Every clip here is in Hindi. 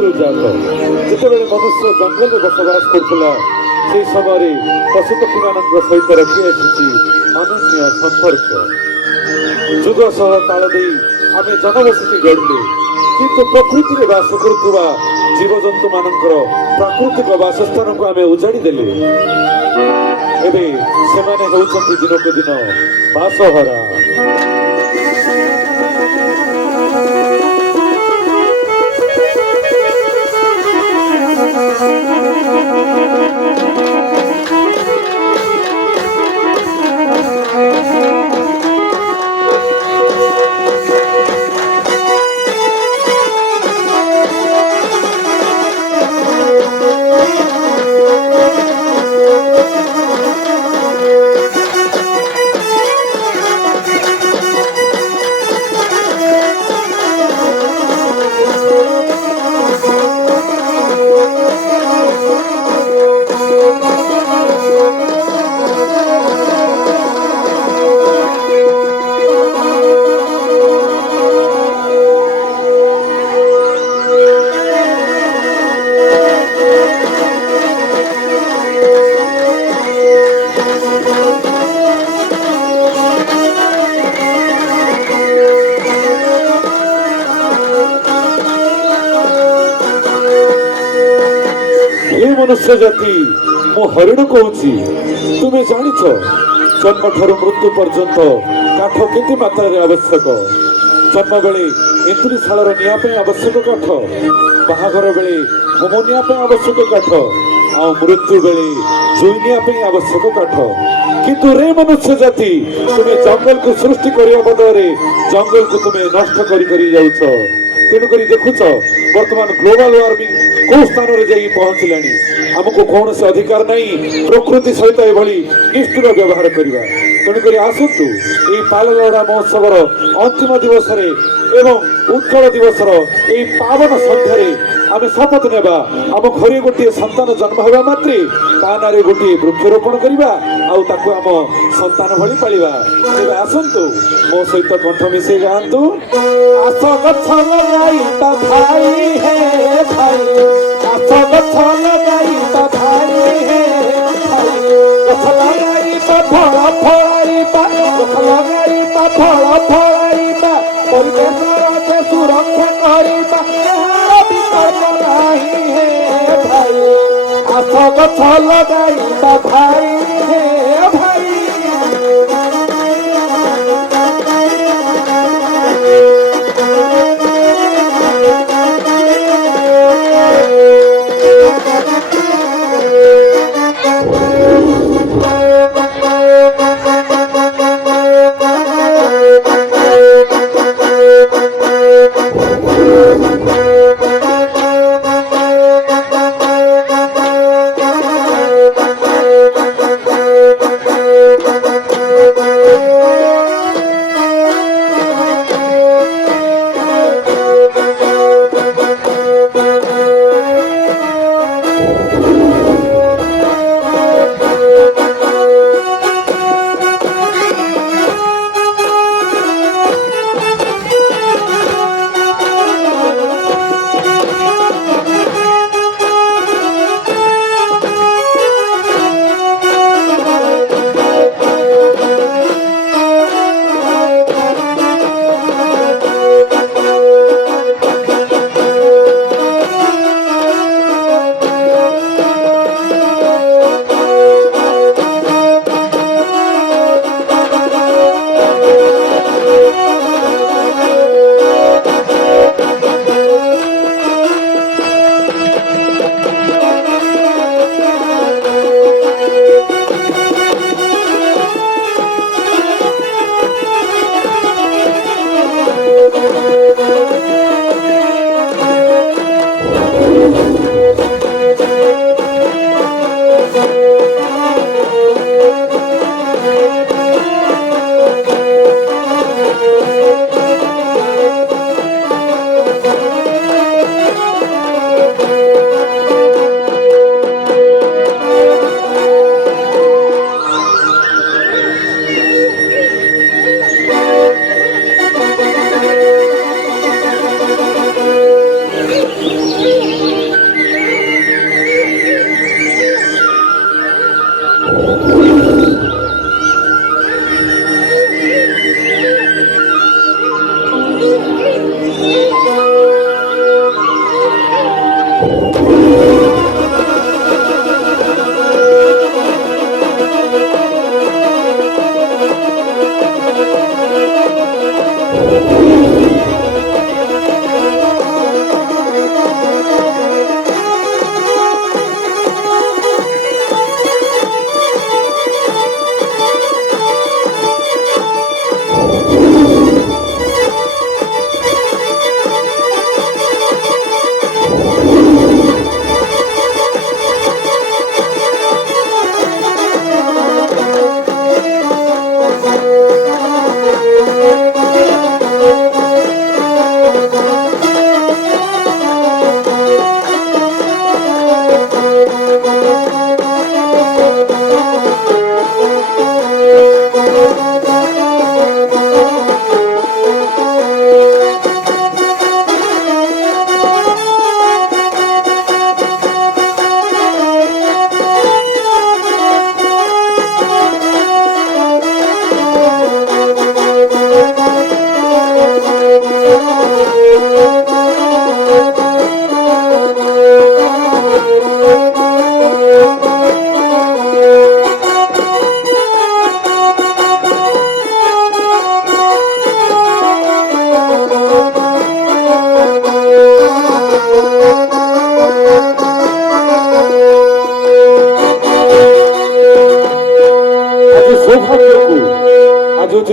ଯେତେବେଳେ ମନୁଷ୍ୟ ଜଙ୍ଗଲରେ ବସବାସ କରୁଥିଲା ସେହି ସମୟରେ ପଶୁପକ୍ଷୀମାନଙ୍କ ସହିତ ରଖି ଆସିଛି ଅନନ୍ୟ ସମ୍ପର୍କ। ଯୁଗ ସହ ତାଳ ଦେଇ ଆମେ ଜନବସତି ଗଢ଼ିଲେ, କିନ୍ତୁ ପ୍ରକୃତିରେ ବାସ କରୁଥିବା ଜୀବଜନ୍ତୁମାନଙ୍କର ପ୍ରାକୃତିକ ବାସସ୍ଥାନକୁ ଆମେ ଉଜାଡ଼ି ଦେଲେ। ଏବେ ସେମାନେ ହେଉଛନ୍ତି ଦିନକୁ ଦିନ ବାସହରା। मनुष्य जाति मो हरिण कहूँ तुम्हें जानिछ जन्म ठार मृत्यु पर्यंत काठ केते मात्रा आवश्यक। जन्म बेले एंतुरीशाल नियापे आवश्यक काठ, बाहाघर बेले होम नियापे आवश्यक काठ, आ मृत्यु बेले जुई नियापे आवश्यक काठ। किंतु रे मनुष्य जाति तुम्हें जंगल को सृष्टि करने बदले जंगल को तुम्हें नष्ट करी जाउछ। तेणुक देखुच वर्तमान ग्लोबल वार्मिंग कौ स्थान में पहुंचलानी। आमको कौन से अधिकार नहीं प्रकृति सहित एभली निष्ठुर व्यवहार करवा। तेणुक आसतु यही पालगड़ा महोत्सव अंतिम दिवस एवं उत्कल दिवस यही पावन सन्धार आम शपथ नेबा आम घरे गोटे संतान जन्म होगा मात्रे ता ना गोटे वृक्षरोपण करवा आम संतान भली पालिबा। तेबे आसतु मो सहित कंठ मिसे गांतु। आस गछ लगाई त भाई हे भाई, आस गछ लगाई त भाई हे भाई, गछ लगाई त फल फलाइबा, गछ लगाई त फल फलाइबा, परिवेशर से सुरक्षा करिबा, एହାର विकल्प नाही हे भाई। आस गछ लगाई त भाई हे भाई।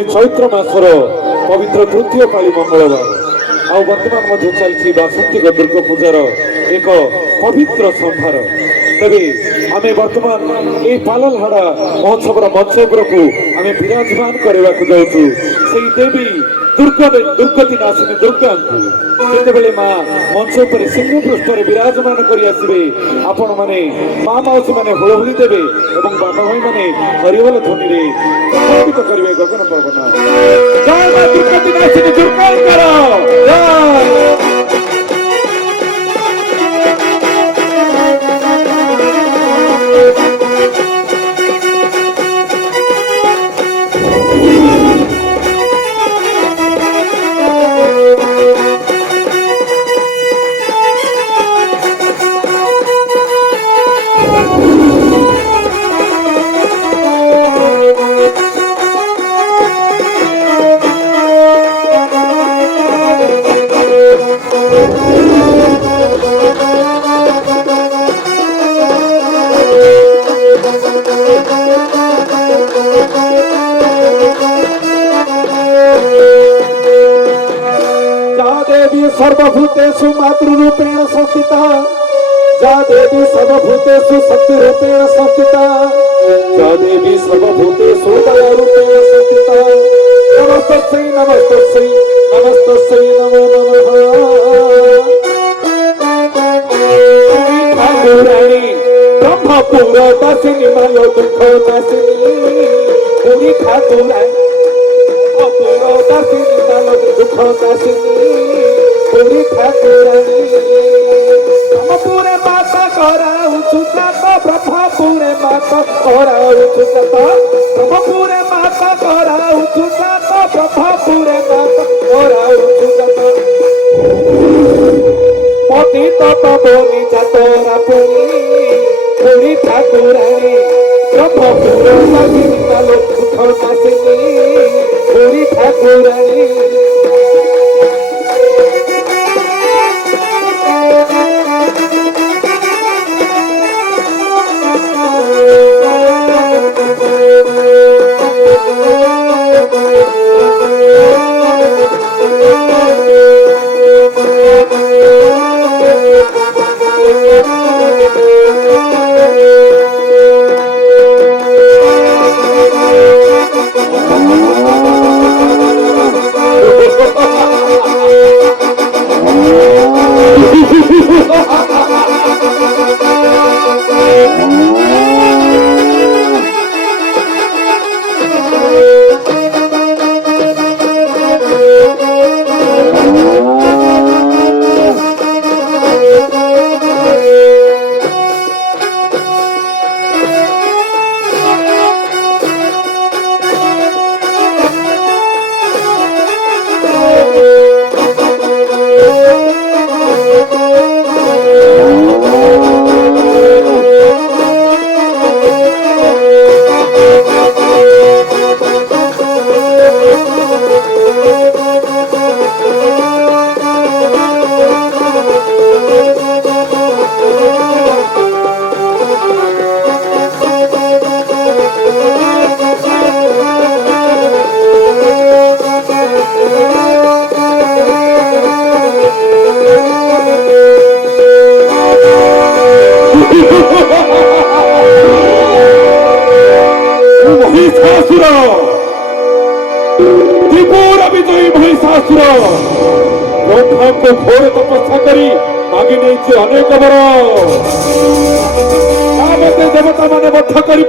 चैत्र मासर पवित्र तृतीय पाली मंगलवार आ वर्तमान चलती बासंतिक दुर्गा पूजार एक पवित्र संभार तेरे आमे वर्तमान ये पाललहाड़ा महोत्सव मंच उपरकू आमे विराजमान करने को जाऊँ से देवी दुर्गति नाशिनी दुर्गा जितेबले माँ मंच उपर सिंह पृष्ठ विराजमान कर आपण मैंने माँ मौसी मैंने हुलहुली देवे और बाबा भाई मैंने हरिबोल ध्वनि स्थापित करेंगे गगन पवन जय माँ दुर्गति नाशिनी दुर्गा सर्वभूतेषु मातृरूपेण संस्थिता जा देवी सर्वभूतेषु शक्तिरूपेण संस्थिता जा देवी सर्वभूतेषु दयारूपेण संस्थिता नमस्तस्यै नमस्तस्यै नमस्तस्यै नमो नमः ठाकुराणी ब्रह्मपुर दासिनी मायो दुख दासिनी पूरी ठाकुराणी ब्रह्मपुर दासिनी मायो दुख दासिनी पूरी ठाकुरानी ब्रह्मपुरे माता कराऊ सुसत ब्रह्मपुरे माता कराऊ सुसत ब्रह्मपुरे माता कराऊ सुसत ब्रह्मपुरे माता कराऊ सुसत पतित पावनी जातरा पूरी ठाकुरानी ब्रह्मपुर दासिनी मालो दुख दासिनी पूरी ठाकुरानी महिषासुर ब्रह्मा को घोर तपस्या करी मागी नहीं अनेक बर मत देवता माने मठ कर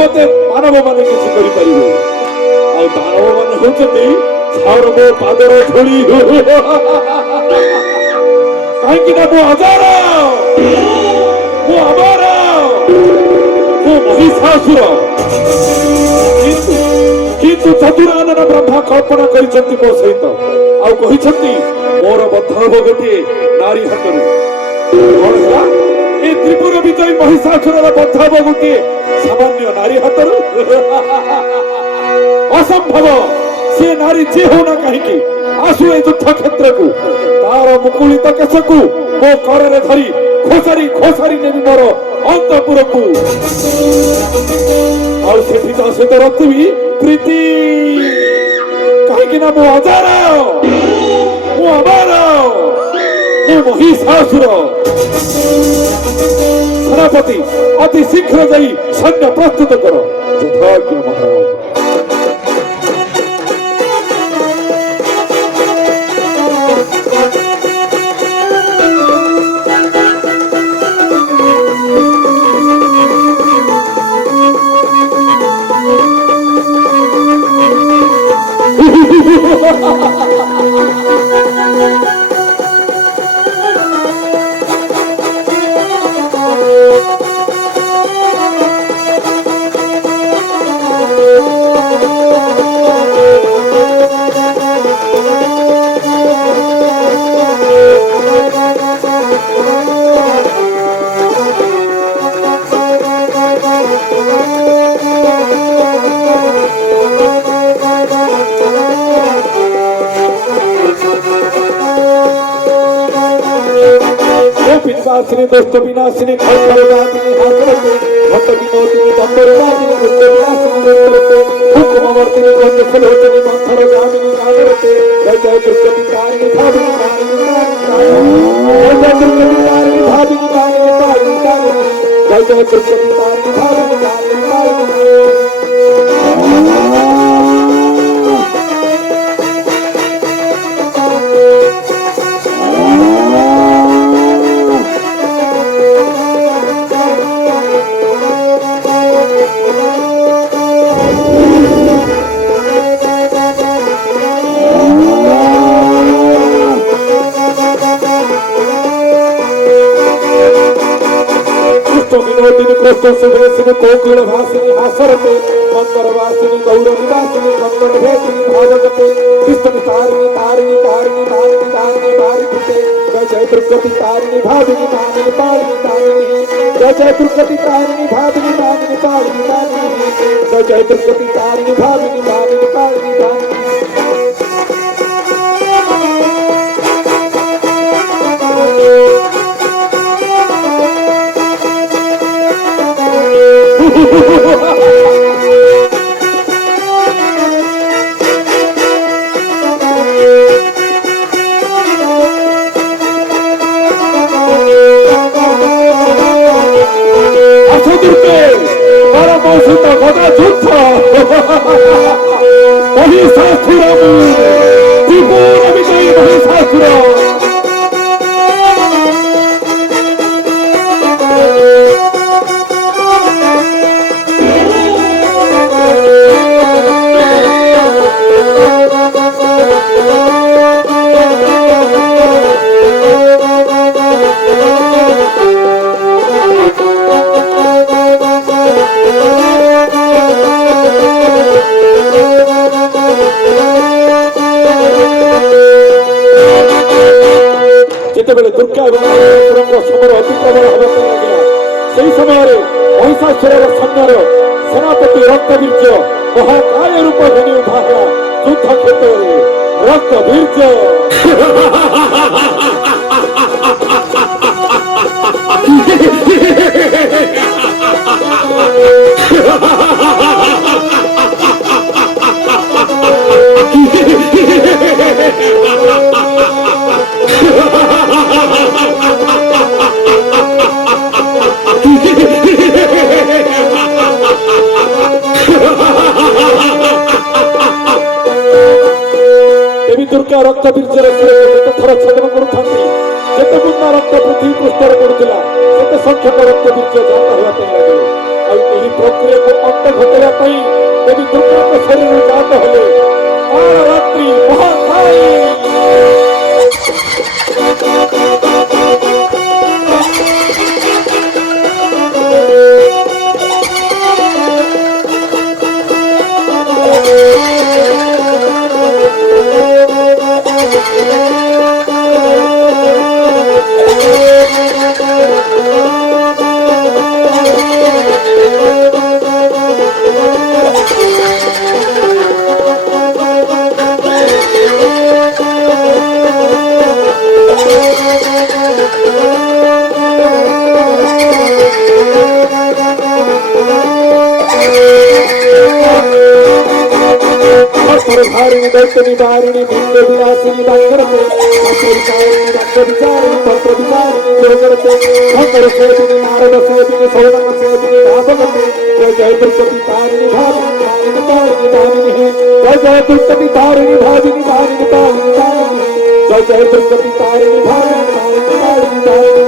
मत मानव माने किसी कर दानव माने होचंती छाउर मो पादर धूली कहीं मु अजार मु अमर मु महिषासुर किंतु चतुरानन ब्रह्मा कल्पना करिसंती मो सहित आउ कहिसंती मोर बद्ध हब गोटे नारी हातरू कौन है ए त्रिपुर विजयी महिषासुर बद्ध हब गोटे सामान्य नारी हातरू असंभव से नारी जे होना कहीं आसु ए युद्ध क्षेत्र को तार मुकुलित केश को मो करे धरी खोसारी खोसारी नेबी मोर अंतपुर को और सेठी तो सहित रखिबी प्रीति कहीं मो अजार मु अमर मु महिषासुर सेनापति अति शीघ्र जाई सैन्य प्रस्तुत कर यथाज्ञ महाराज। दोस्त विनाशिनी खलखल गादिनी हासरते भक्त विनोदिनी दंबर गादिनी दुष्ट विनाशिनी दोस्तरते हुक्मवर्तिनी गंध फलोचनी मंथर गामिनी गादरते जय जय दुर्गति तारिणी भाविनी तारिणी जय जय दुर्गति तारिणी भाविनी तारिणी जय जय दुर्गति तारिणी भाविनी तारिणी कृष्ण सुभेशिनी कोकिल भाषिनी हासरते मंत्र वासिनी गौर विलासिनी गंगन भेषिनी भागवते कृष्ण तारिणी तारिणी तारिणी तारिणी तारिणी भारिते जय जय दुर्गति तारिणी भाविनी तारिणी तारिणी तारिणी जय जय दुर्गति तारिणी भाविनी तारिणी तारिणी तारिणी जय जय दुर्गति तारिणी भाविनी तारिणी तारिणी तारिणी सेनापति रक्तवीर्य महाकाय रूप धनी उठा युद्ध क्षेत्र में रक्तवीर्य रक्त पृथ्वी पृष्ठରେ ପଡୁଥିଲା ସେତେ ସଂଖ୍ୟକ ରକ୍ତ ବୀର୍ଯ୍ୟ ଜାତ ହେବା ପାଇଁ ଲାଗିଲେ। ଆଉ ଏହି ପ୍ରକ୍ରିୟାକୁ ଅନ୍ତ ଘଟାଇବା ପାଇଁ ଦେବୀ ଦୁର୍ଗାଙ୍କ ଶରୀରରୁ ଜାତ ହେଲେ କାଳରାତ୍ରି ମହାକାଳୀ। धारिणी दैत्य निवारिणी भिन्न विलासिनी दांगरते शास्त्रविचारिणी रक्तविचारिणी मंत्रविचारिणी योगरते शंकर सेविनी नारद सेविनी सौनक सेविनी भागवते जय जय दुर्गति तारिणी भाविनी तारिणी तारिणी दामिनी है जय जय दुर्गति तारिणी भाविनी तारिणी तारिणी दामिनी है जय जय दुर्गति तारिणी भाविनी तारिणी तारिणी दामिनी।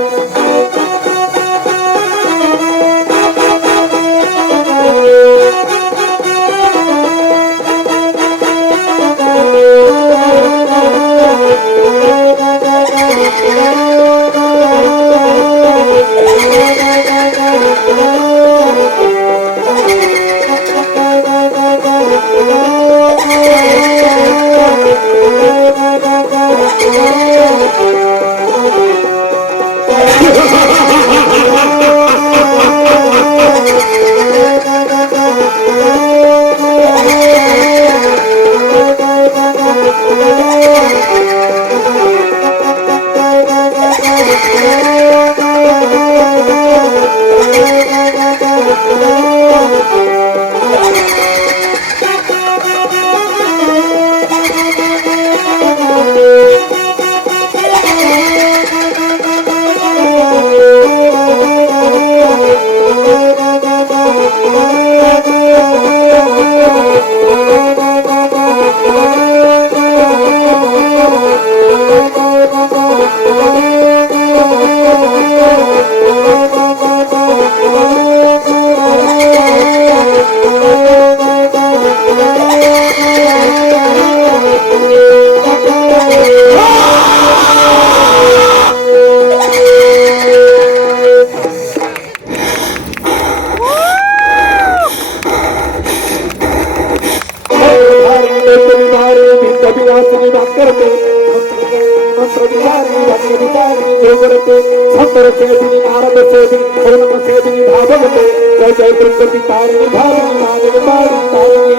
शंकर सेविनी नारद सेविनी सौनक सेविनी भागवते जय जय दुर्गति तारिणी भाविनी मानिनी तारिणी तारिणी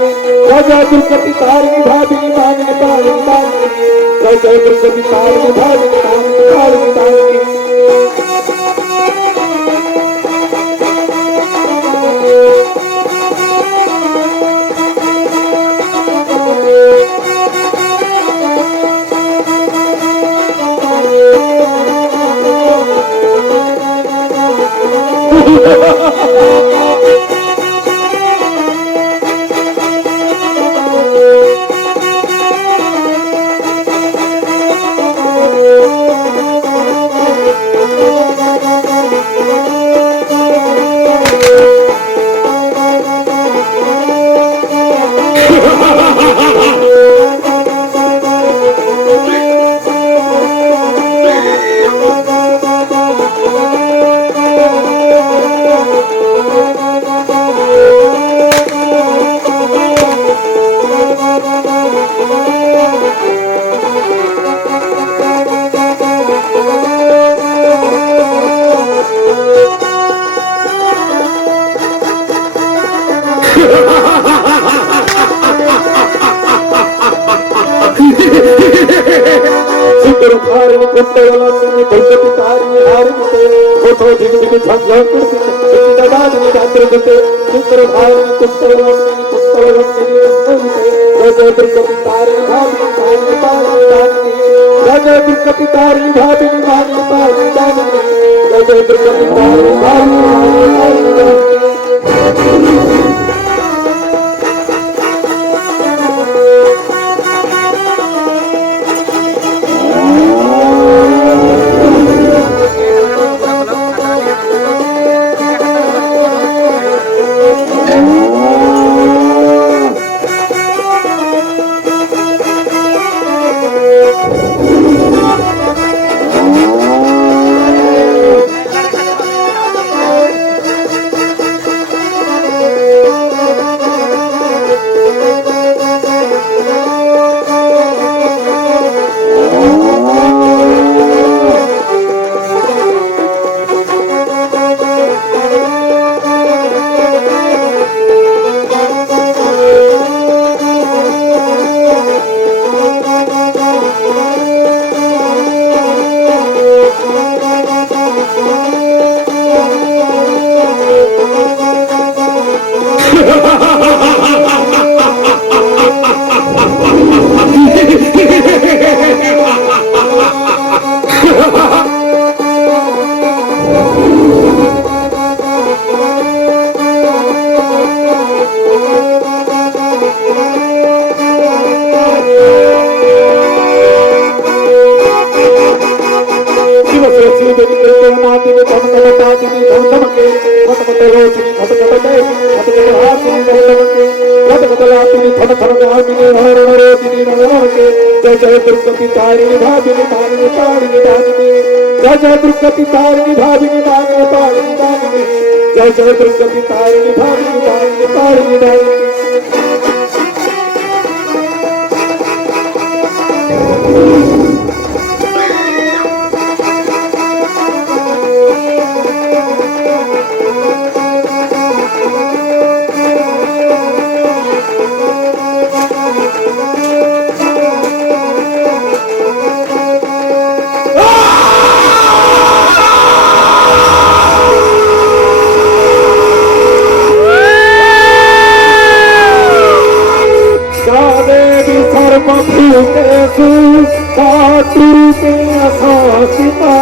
जय जय दुर्गति तारिणी भाविनी मानिनी तारिणी तारिणी जय जय दुर्गति तारिणी भाविनी मानिनी तारिणी तारिणी। सुंदरधारिणी कुंडलवती दुर्गतिकारिणी हारिते कोठो झिगझिग झंझण करते दादानी रात्रगते सुंदरधारिणी कुंडलवती कुंडलवती जय जय दुर्गतिकारिणी भाविनी भाविनी पारिणी दामिनी जय जय दुर्गतिकारिणी भाविनी भाविनी पारिणी दामिनी जय जय दुर्गतिकारिणी भाविनी भाविनी पारिणी दामिनी। शिव देवी कृपया नातिनी धमकल पातिनी धमधमके खटखट रोचिनी खटखट जयनी खटखट हासिनी धमधमके खटखट लातिनी थम थम गामिनी हरण रोदिनी नमके जय जय दुर्गति तारिणी भाविनी भाविनी तारिणी दानिनी जय जय दुर्गति तारिणी भाविनी भाविनी तारिणी दानिनी जय जय दुर्गति तारिणी भाविनी भाविनी तारिणी दानिनी सर्वभूतेषु धातुरूपे असासिता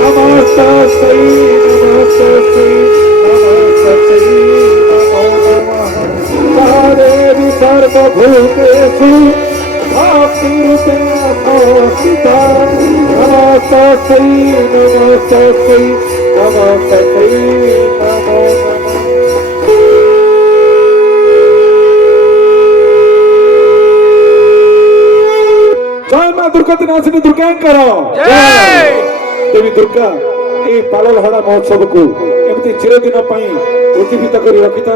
नमस्तस्यै नमस्तस्यै नमस्तस्यै नमो नमः या देवी सर्वभूतेषु धातुरूपे असासिता नमस्तस्यै नमस्तस्यै नमस्तस्यै नमो नमः दुर्गति नाशिनी दुर्गांकर देवी दुर्गा ये पालल हड़ा महोत्सव को एमती चिरदिन उज्जीवित कर रखी था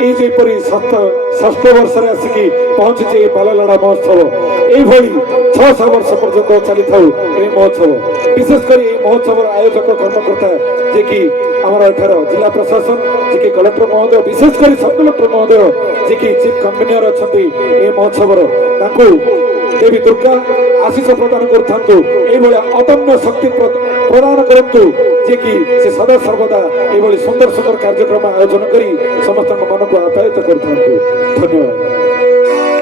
यहीपरी षष्ठ वर्ष आसिकी पहुंची पाललहड़ा महोत्सव यही 600 वर्ष पर्यंत चली था महोत्सव विशेषकर महोत्सव आयोजक कर्मकर्ता जे कि आमर एठार जिला प्रशासन जे कि कलेक्टर महोदय विशेषकर सब कलेक्टर महोदय जे कि चीफ कन्वीनर अच्छा महोत्सव देवी दुर्गा आशीष प्रदान कर अदम्य शक्ति प्रदान करतु जे कि से सदा सर्वदा ये सुंदर सुंदर कार्यक्रम आयोजन करी समस्त मन को आप्यायित कर धन्यवाद।